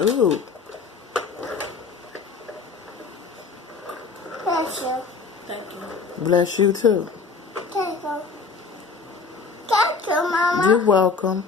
Ooh. Bless you. Thank you. Bless you too. Thank you. Thank you, Mama. You're welcome.